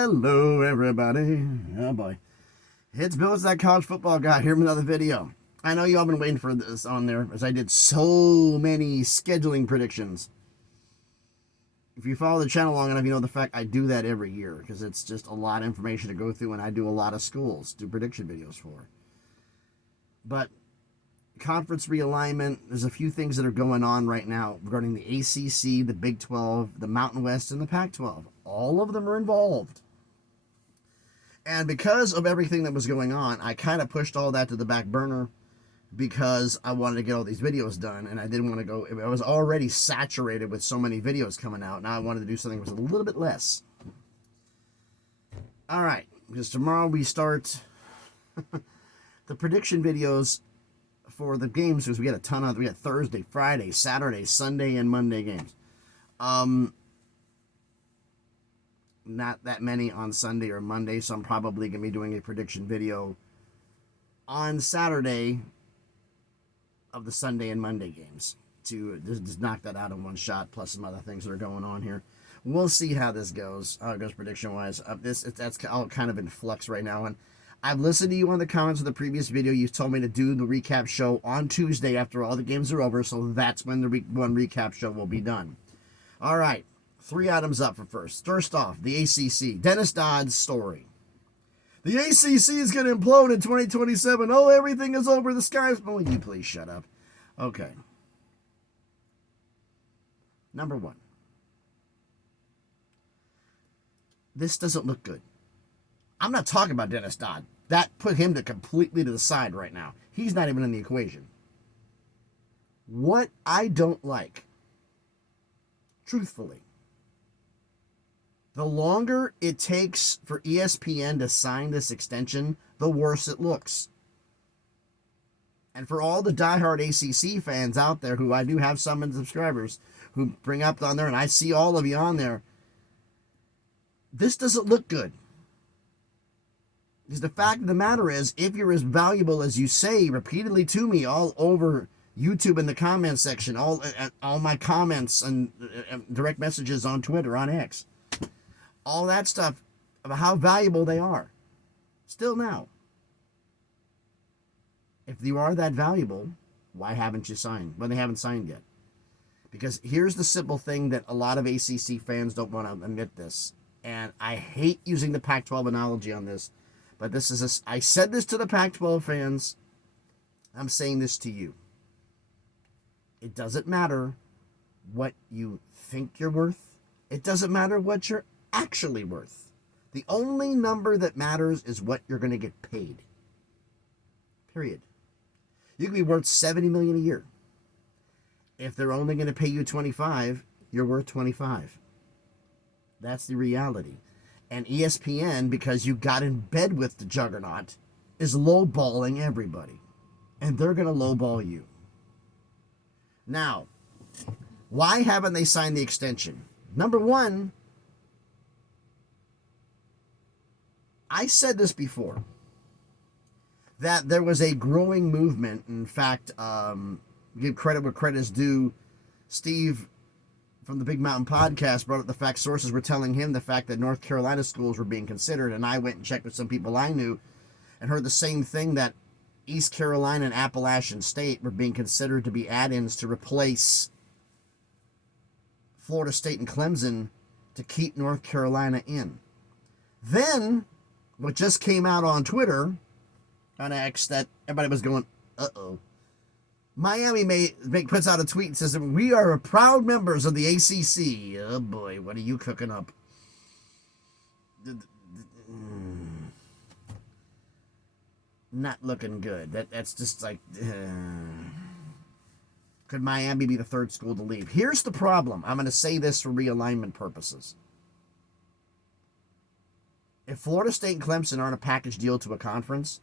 Hello, everybody. Oh, boy. It's Bill, it's that college football guy here with another video. I know you all been waiting for this on there, as I did so many scheduling predictions. If you follow the channel long enough, you know the fact I do that every year, because it's just a lot of information to go through, and I do a lot of schools, do prediction videos for. But conference realignment, there's a few things that are going on right now regarding the ACC, the Big 12, the Mountain West, and the Pac-12. All of them are involved. And because of everything that was going on, I kind of pushed all that to the back burner because I wanted to get all these videos done, and I didn't want to go. I was already saturated with so many videos coming out. Now I wanted to do something with a little bit less. All right, because tomorrow we start the prediction videos for the games, because we had Thursday, Friday, Saturday, Sunday, and Monday games. Not that many on Sunday or Monday, so I'm probably going to be doing a prediction video on Saturday of the Sunday and Monday games to just knock that out in one shot, plus some other things that are going on here. We'll see how this goes, prediction-wise. That's all kind of in flux right now, and I've listened to you on the comments of the previous video. You told me to do the recap show on Tuesday after all the games are over, so that's when the one recap show will be done. All right, 3 items up for first. First off, the ACC. Dennis Dodd's story. The ACC is going to implode in 2027. Oh, everything is over. The sky's... Oh, you please shut up. Okay. Number 1. This doesn't look good. I'm not talking about Dennis Dodd. That put him completely to the side right now. He's not even in the equation. What I don't like, truthfully, the longer it takes for ESPN to sign this extension, the worse it looks. And for all the diehard ACC fans out there, who I do have some subscribers who bring up on there, and I see all of you on there, this doesn't look good. Because the fact of the matter is, if you're as valuable as you say repeatedly to me all over YouTube in the comment section, all my comments and direct messages on Twitter, on X, all that stuff about how valuable they are, still now, if you are that valuable, why haven't you signed? Well, they haven't signed yet. Because here's the simple thing that a lot of ACC fans don't want to admit this, and I hate using the Pac-12 analogy on this, but this is I said this to the Pac-12 fans. I'm saying this to you. It doesn't matter what you think you're worth. It doesn't matter what you're actually worth. The only number that matters is what you're going to get paid. Period. You can be worth $70 million a year. If they're only going to pay you 25, you're worth 25. That's the reality. And ESPN, because you got in bed with the juggernaut, is lowballing everybody. And they're going to lowball you. Now, why haven't they signed the extension? Number 1, I said this before, that there was a growing movement. In fact, give credit where credit is due. Steve from the Big Mountain Podcast brought up the fact sources were telling him the fact that North Carolina schools were being considered, and I went and checked with some people I knew and heard the same thing, that East Carolina and Appalachian State were being considered to be add-ins to replace Florida State and Clemson to keep North Carolina in. Then, what just came out on Twitter, on X, that everybody was going, uh-oh. Miami puts out a tweet and says, "We are proud members of the ACC." Oh boy, what are you cooking up? Not looking good. That's just like, could Miami be the 3rd school to leave? Here's the problem. I'm going to say this for realignment purposes. If Florida State and Clemson aren't a package deal to a conference,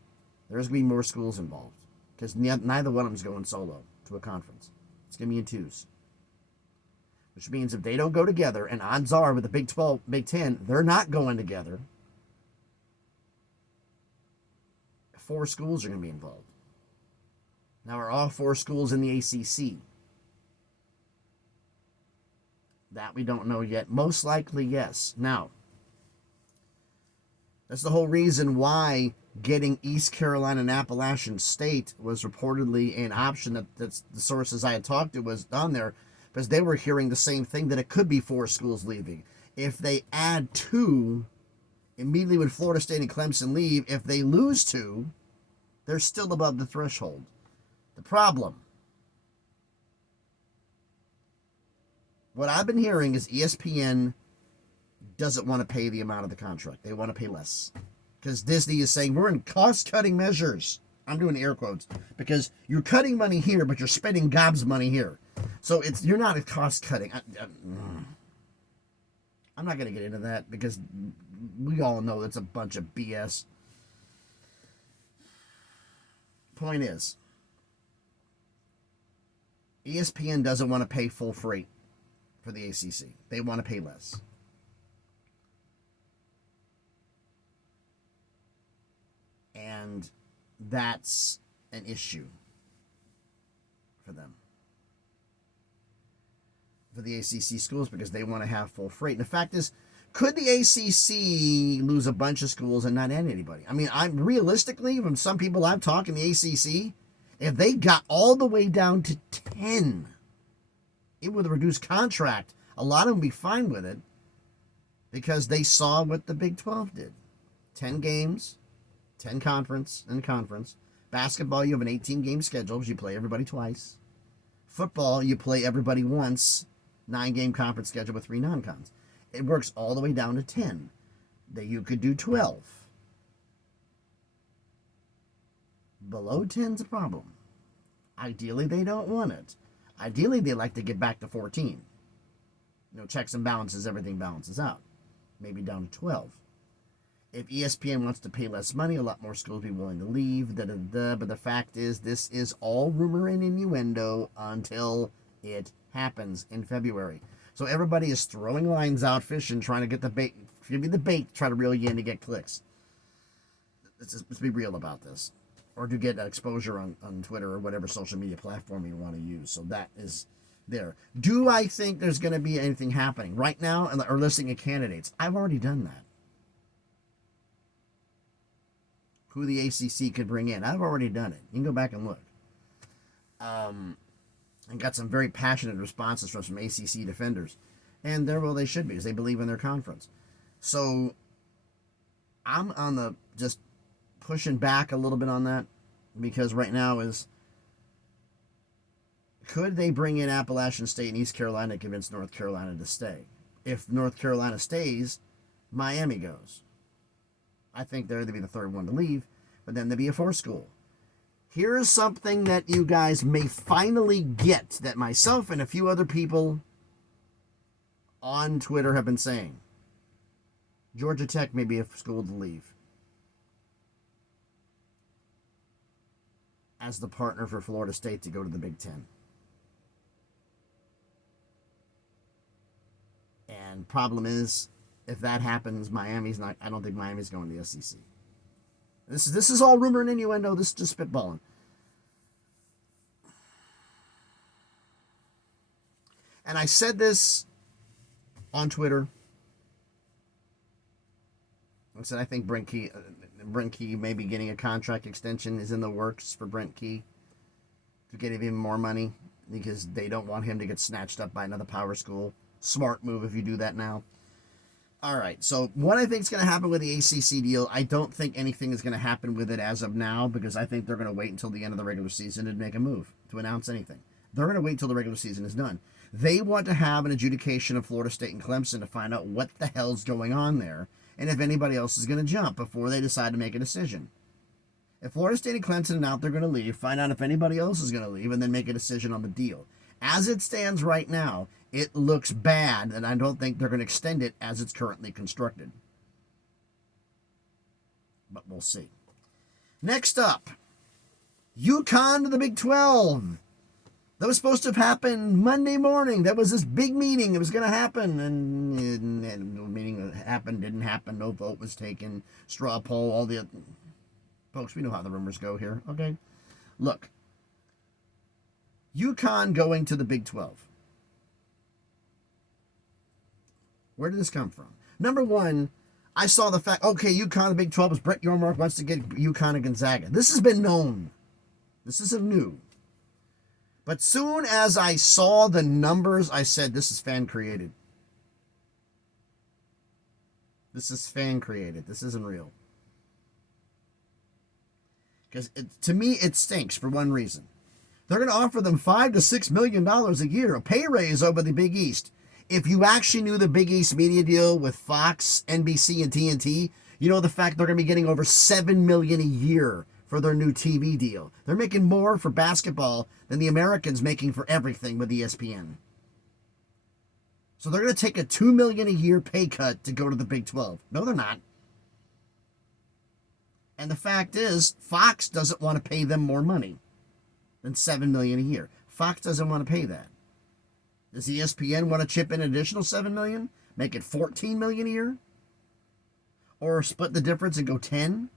there's going to be more schools involved. Because neither one of them is going solo to a conference. It's going to be in 2s. Which means if they don't go together, and odds are with the Big 12, Big 10, they're not going together, 4 schools are going to be involved. Now, are all 4 schools in the ACC? That we don't know yet. Most likely, yes. Now, That's the whole reason why getting East Carolina and Appalachian State was reportedly an option. That's the sources I had talked to was on there, because they were hearing the same thing, that it could be 4 schools leaving. If they add 2, immediately when Florida State and Clemson leave, if they lose 2, they're still above the threshold. The problem, what I've been hearing is ESPN doesn't want to pay the amount of the contract. They want to pay less. Because Disney is saying, we're in cost-cutting measures. I'm doing air quotes. Because you're cutting money here, but you're spending gobs money here. So you're not at cost-cutting. I'm not going to get into that, because we all know it's a bunch of BS. Point is, ESPN doesn't want to pay full freight for the ACC. They want to pay less. And that's an issue for them, for the ACC schools, because they want to have full freight. And the fact is, could the ACC lose a bunch of schools and not end anybody? I mean, I'm realistically, from some people I've talked in the ACC, if they got all the way down to 10, it would reduce contract. A lot of them would be fine with it, because they saw what the Big 12 did. 10 games, 10 conference. Basketball, you have an 18-game schedule because you play everybody twice. Football, you play everybody once. 9-game conference schedule with 3 non-cons. It works all the way down to 10. That you could do 12. Below 10's a problem. Ideally, they don't want it. Ideally, they like to get back to 14. Checks and balances, everything balances out. Maybe down to 12. If ESPN wants to pay less money, a lot more schools will be willing to leave. But the fact is, this is all rumor and innuendo until it happens in February. So everybody is throwing lines out, fishing, trying to get the bait. Give me the bait, try to reel you in to get clicks. Let's be real about this. Or to get exposure on Twitter or whatever social media platform you want to use. So that is there. Do I think there's going to be anything happening right now, or listing of candidates? I've already done that. Who the ACC could bring in. I've already done it. You can go back and look. And got some very passionate responses from some ACC defenders. And they should be, because they believe in their conference. So I'm on the just pushing back a little bit on that, because right now is, could they bring in Appalachian State and East Carolina to convince North Carolina to stay? If North Carolina stays, Miami goes. I think they'd be the third one to leave, but then there'd be a 4th school. Here's something that you guys may finally get, that myself and a few other people on Twitter have been saying. Georgia Tech may be a school to leave as the partner for Florida State to go to the Big Ten. And problem is, if that happens, I don't think Miami's going to the SEC. This is all rumor and innuendo. This is just spitballing. And I said this on Twitter. I said I think Brent Key maybe getting a contract extension is in the works for Brent Key to get even more money, because they don't want him to get snatched up by another power school. Smart move if you do that now. All right, so what I think is going to happen with the ACC deal, I don't think anything is going to happen with it as of now, because I think they're going to wait until the end of the regular season to make a move, to announce anything. They're going to wait until the regular season is done. They want to have an adjudication of Florida State and Clemson to find out what the hell's going on there, and if anybody else is going to jump before they decide to make a decision. If Florida State and Clemson are out, they're going to leave, find out if anybody else is going to leave, and then make a decision on the deal. As it stands right now, it looks bad, and I don't think they're going to extend it as it's currently constructed. But we'll see. Next up, UConn to the Big 12. That was supposed to have happened Monday morning. That was this big meeting. It was going to happen, and the meeting happened, didn't happen. No vote was taken. Straw poll, all the... Folks, we know how the rumors go here, okay? Look, UConn going to the Big 12. Where did this come from? Number one, I saw the fact, okay, UConn and Big 12 is Brett Yormark wants to get UConn and Gonzaga. This has been known. This isn't new. But soon as I saw the numbers, I said, this is fan created. This is fan created. This isn't real. Because to me, it stinks for one reason. They're going to offer them $5 to $6 million a year, a pay raise over the Big East. If you actually knew the Big East media deal with Fox, NBC, and TNT, you know the fact they're going to be getting over $7 million a year for their new TV deal. They're making more for basketball than the Americans making for everything with ESPN. So they're going to take a $2 million a year pay cut to go to the Big 12. No, they're not. And the fact is, Fox doesn't want to pay them more money than $7 million a year. Fox doesn't want to pay that. Does ESPN want to chip in an additional $7 million? Make it $14 million a year? Or split the difference and go 10?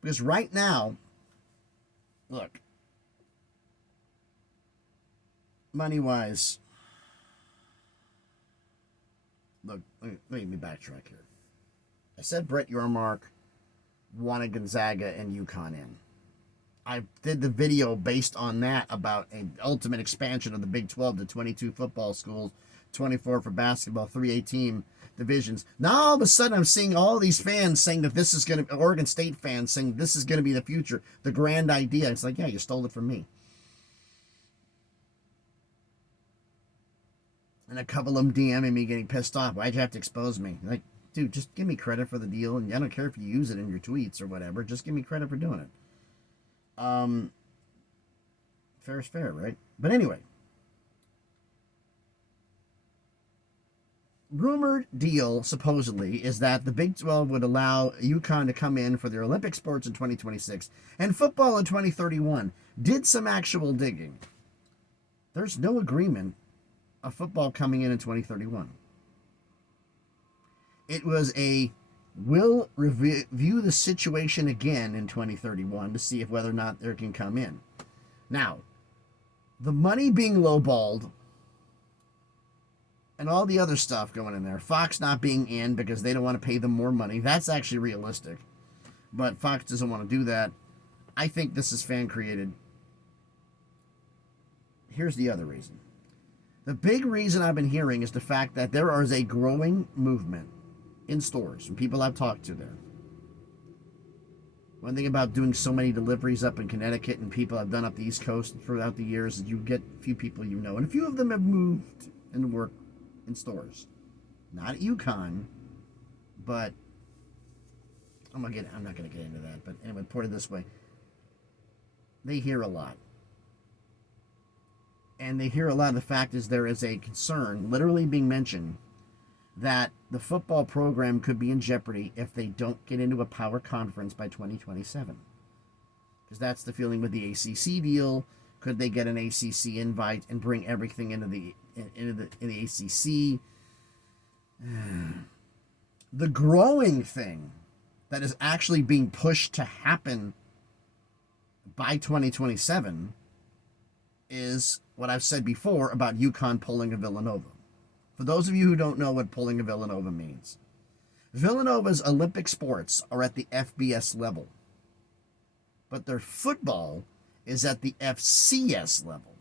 Because right now, look, money-wise, look, let me backtrack here. I said Brett Yormark wanted Gonzaga and UConn in. I did the video based on that about an ultimate expansion of the Big 12 to 22 football schools, 24 for basketball, 3 A-team divisions. Now all of a sudden I'm seeing all these fans saying that this is going to, Oregon State fans saying this is going to be the future, the grand idea. It's like, yeah, you stole it from me. And a couple of them DMing me getting pissed off. Why'd you have to expose me? Like, dude, just give me credit for the deal, and I don't care if you use it in your tweets or whatever. Just give me credit for doing it. Fair is fair, right? But anyway, rumored deal supposedly is that the Big 12 would allow UConn to come in for their Olympic sports in 2026 and football in 2031. Did some actual digging. There's no agreement of football coming in 2031. It was a we'll review the situation again in 2031 to see if whether or not there can come in. Now, the money being lowballed and all the other stuff going in there, Fox not being in because they don't want to pay them more money, that's actually realistic. But Fox doesn't want to do that. I think this is fan created. Here's the other reason. The big reason I've been hearing is the fact that there is a growing movement in stores and people I've talked to there. One thing about doing so many deliveries up in Connecticut and people I've done up the East Coast throughout the years is you get a few people you know, and a few of them have moved and worked in stores. Not at UConn, but I'm not going to get into that. But anyway, put it this way. They hear a lot. And they hear a lot of the fact is there is a concern, literally being mentioned, that the football program could be in jeopardy if they don't get into a power conference by 2027. Because that's the feeling with the ACC deal. Could they get an ACC invite and bring everything into the ACC? The growing thing that is actually being pushed to happen by 2027 is what I've said before about UConn pulling a Villanova. For those of you who don't know what pulling a Villanova means, Villanova's Olympic sports are at the FBS level, but their football is at the FCS level.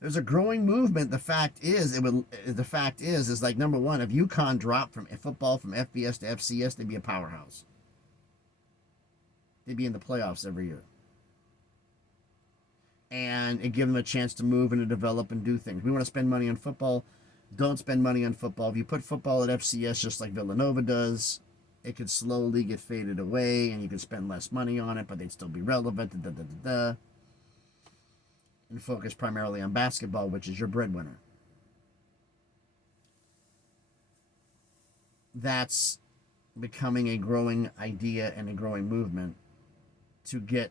There's a growing movement. The fact is like, number one, if UConn dropped from football from FBS to FCS, they'd be a powerhouse. They'd be in the playoffs every year. And it gives them a chance to move and to develop and do things. We want to spend money on football. Don't spend money on football. If you put football at FCS just like Villanova does, it could slowly get faded away and you could spend less money on it, but they'd still be relevant. And focus primarily on basketball, which is your breadwinner. That's becoming a growing idea and a growing movement to get,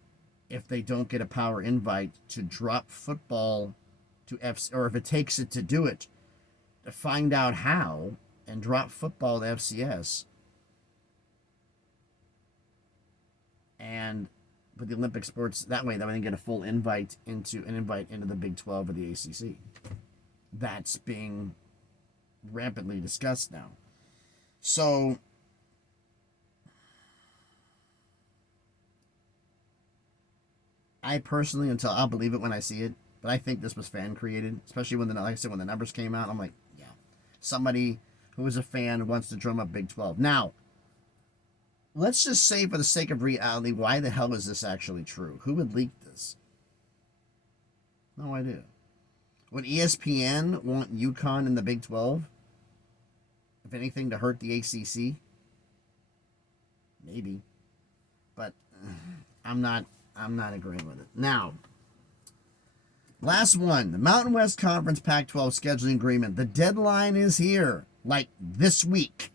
if they don't get a power invite, to drop football to or if it takes it to do it, to find out how and drop football to FCS and put the Olympic sports that way. That way they get a full invite into the Big 12 or the ACC. That's being rampantly discussed now. So I personally, I'll believe it when I see it, but I think this was fan created, especially when like I said, when the numbers came out. I'm like, yeah, somebody who is a fan wants to drum up Big 12. Now, let's just say, for the sake of reality, why the hell is this actually true? Who would leak this? No idea. Would ESPN want UConn in the Big 12? If anything, to hurt the ACC? Maybe. But I'm not agreeing with it. Now, last one. The Mountain West Conference Pac-12 Scheduling Agreement. The deadline is here. Like this week.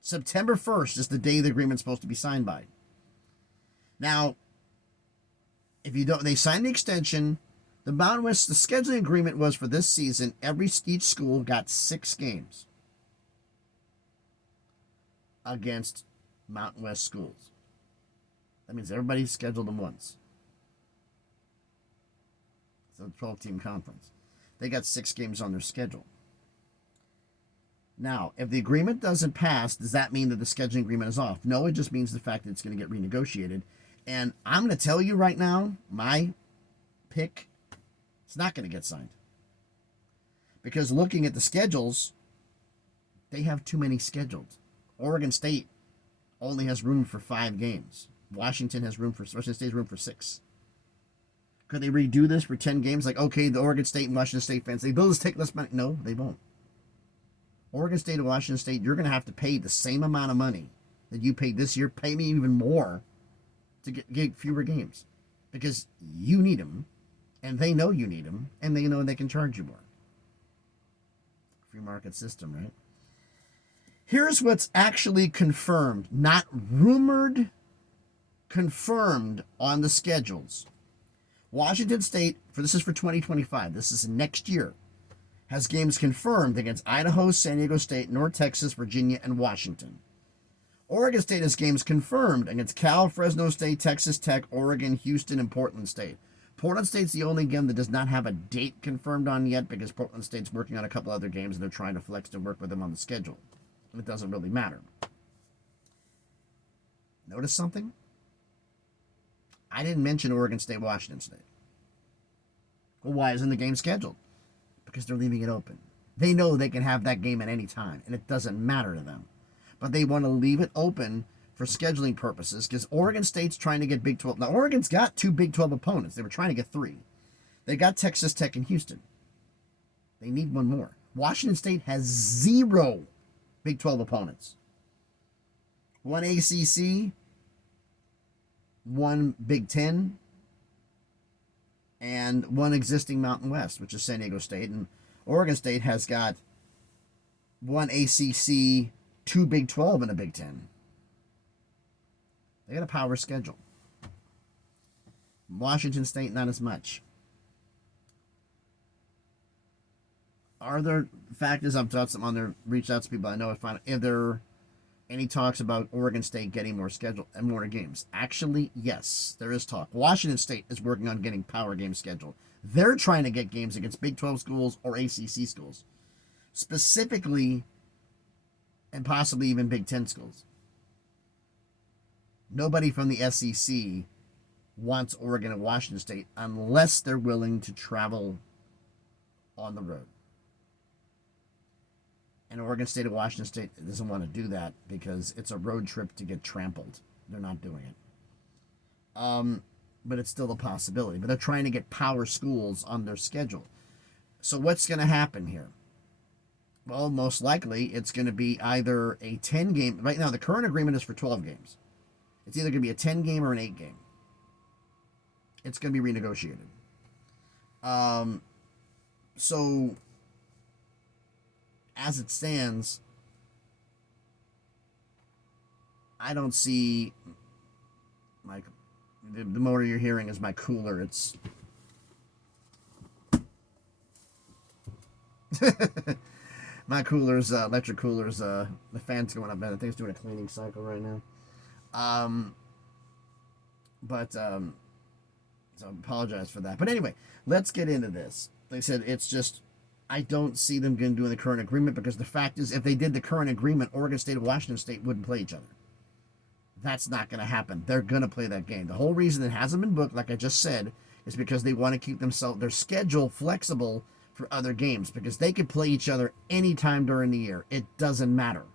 September 1st is the day the agreement's supposed to be signed by. Now, if you don't, they signed the extension. The Mountain West, the scheduling agreement was for this season, each school got 6 games against Mountain West schools. That means everybody's scheduled them once. It's a 12-team conference. They got 6 games on their schedule. Now, if the agreement doesn't pass, does that mean that the scheduling agreement is off? No, it just means the fact that it's going to get renegotiated. And I'm going to tell you right now, my pick, it's not going to get signed. Because looking at the schedules, they have too many scheduled. Oregon State only has room for 5 games. Washington State has room for 6. Could they redo this for 10 games? Like, okay, the Oregon State and Washington State fans, they'll just take less money. No, they won't. Oregon State and Washington State, you're going to have to pay the same amount of money that you paid this year. Pay me even more to get fewer games. Because you need them, and they know you need them, and they know they can charge you more. Free market system, right? Here's what's actually confirmed, not rumored, confirmed on the schedules. Washington State, this is for 2025, this is next year, has games confirmed against Idaho, San Diego State, North Texas, Virginia, and Washington. Oregon State has games confirmed against Cal, Fresno State, Texas Tech, Oregon, Houston, and Portland State. Portland State's the only game that does not have a date confirmed on yet because Portland State's working on a couple other games and they're trying to flex to work with them on the schedule. And it doesn't really matter. Notice something? I didn't mention Oregon State, Washington State. Well, why isn't the game scheduled? Because they're leaving it open. They know they can have that game at any time, and it doesn't matter to them. But they want to leave it open for scheduling purposes because Oregon State's trying to get Big 12. Now, Oregon's got 2 Big 12 opponents. They were trying to get 3. They got Texas Tech and Houston. They need one more. Washington State has 0 Big 12 opponents. 1 ACC, 1 Big 10, and 1 existing Mountain West, which is San Diego State. And Oregon State has got 1 ACC, 2 Big 12, and a Big 10. They got a power schedule. Washington State, not as much. Are there factors? I've done some on there, reached out to people I know to find out if there are any talks about Oregon State getting more schedule and more games. Actually, yes, there is talk. Washington State is working on getting power game schedule. They're trying to get games against Big 12 schools or ACC schools. Specifically, and possibly even Big 10 schools. Nobody from the SEC wants Oregon and Washington State unless they're willing to travel on the road. And Oregon State and Washington State doesn't want to do that because it's a road trip to get trampled. They're not doing it. But it's still a possibility. But they're trying to get power schools on their schedule. So what's going to happen here? Well, most likely it's going to be either a 10-game. Right now, the current agreement is for 12 games. It's either going to be a 10-game or an 8-game. It's going to be renegotiated. So, as it stands, I don't see the motor you're hearing is my cooler. It's my cooler's electric cooler's the fan's going up. I think it's doing a cleaning cycle right now. So I apologize for that. But anyway, let's get into this. Like I said, it's just, I don't see them going to do in the current agreement, because the fact is, if they did the current agreement, Oregon State and Washington State wouldn't play each other. That's not going to happen. They're going to play that game. The whole reason it hasn't been booked, like I just said, is because they want to keep their schedule flexible for other games, because they could play each other anytime during the year. It doesn't matter.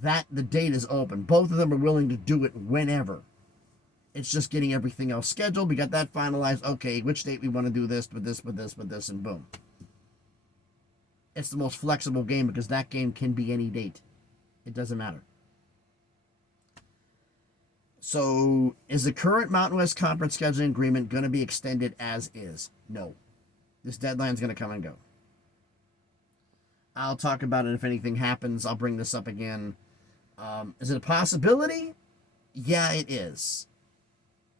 The date is open. Both of them are willing to do it whenever. It's just getting everything else scheduled. We got that finalized. Okay, which date we want to do this, with this, with this, with this, and boom. It's the most flexible game, because that game can be any date. It doesn't matter. So, is the current Mountain West Conference scheduling agreement going to be extended as is? No. This deadline is going to come and go. I'll talk about it if anything happens. I'll bring this up again. Is it a possibility? Yeah, it is.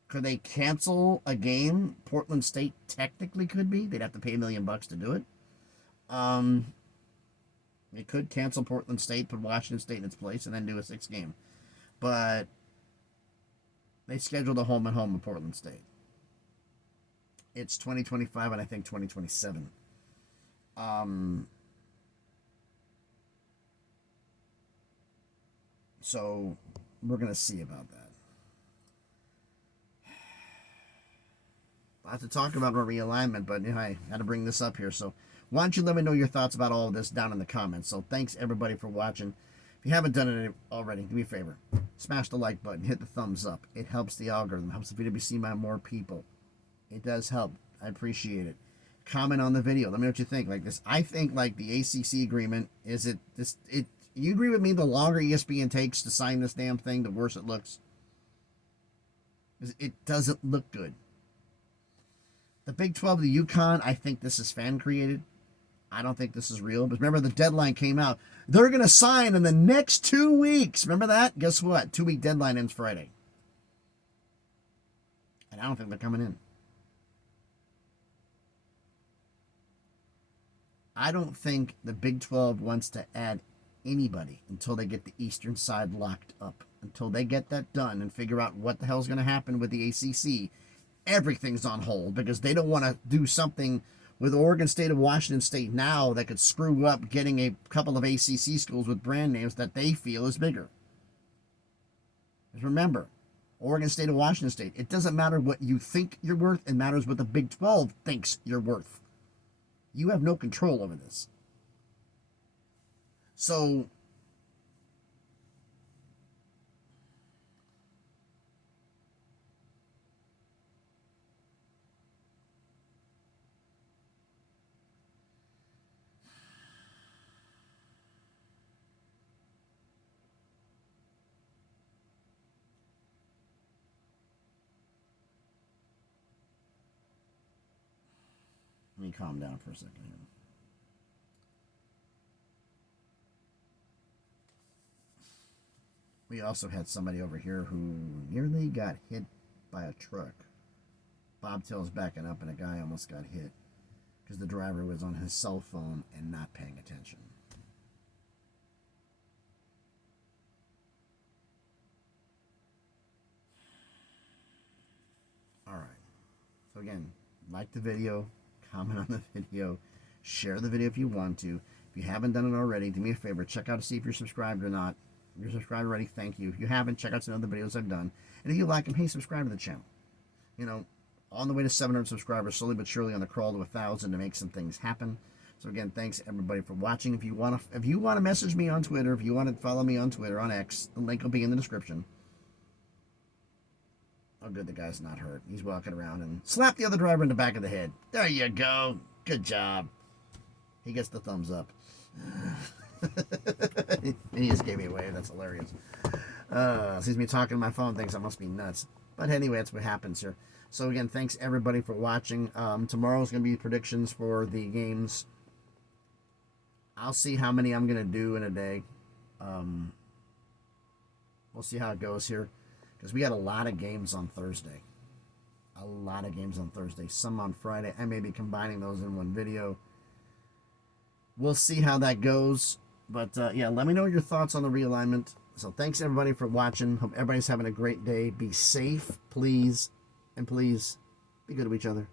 Could they cancel a game? Portland State technically could be. They'd have to pay $1 million to do it. They could cancel Portland State, put Washington State in its place, and then do a 6th game. But they scheduled a home and home with Portland State. It's 2025 and I think 2027. So we're going to see about that. Lots to talk about realignment, but I had to bring this up here. So why don't you let me know your thoughts about all of this down in the comments. So thanks everybody for watching. If you haven't done it already, do me a favor. Smash the like button, hit the thumbs up. It helps the algorithm, helps the video be seen by more people. It does help. I appreciate it. Comment on the video. Let me know what you think. Like this, I think like the ACC agreement, you agree with me, the longer ESPN takes to sign this damn thing, the worse it looks? It doesn't look good. The Big 12, the UConn, I think this is fan created. I don't think this is real. But remember, the deadline came out. They're going to sign in the next 2 weeks. Remember that? Guess what? 2-week deadline ends Friday. And I don't think they're coming in. I don't think the Big 12 wants to add anybody until they get the eastern side locked up. Until they get that done and figure out what the hell's going to happen with the ACC. Everything's on hold, because they don't want to do something with Oregon State and Washington State now that could screw up getting a couple of ACC schools with brand names that they feel is bigger. Because remember, Oregon State and Washington State, it doesn't matter what you think you're worth. It matters what the Big 12 thinks you're worth. You have no control over this. So let me calm down for a second here. We also had somebody over here who nearly got hit by a truck. Bobtail's backing up and a guy almost got hit because the driver was on his cell phone and not paying attention. All right. So again, like the video, comment on the video, share the video if you want to. If you haven't done it already, do me a favor, check out to see if you're subscribed or not. If you're subscribed already, thank you. If you haven't, check out some other videos I've done. And if you like them, hey, subscribe to the channel. You know, on the way to 700 subscribers, slowly but surely on the crawl to 1,000 to make some things happen. So again, thanks everybody for watching. If you want to message me on Twitter, if you want to follow me on Twitter, on X, the link will be in the description. Oh, good, the guy's not hurt. He's walking around and slap the other driver in the back of the head. There you go. Good job. He gets the thumbs up. He just gave me a wave. That's hilarious. Sees me talking to my phone, thinks I must be nuts. But anyway, that's what happens here. So again, thanks everybody for watching. Tomorrow's going to be predictions for the games. I'll see how many I'm going to do in a day. We'll see how it goes here. Because we got a lot of games on Thursday. A lot of games on Thursday. Some on Friday. I may be combining those in one video. We'll see how that goes. But, yeah, let me know your thoughts on the realignment. So thanks, everybody, for watching. Hope everybody's having a great day. Be safe, please. And please, be good to each other.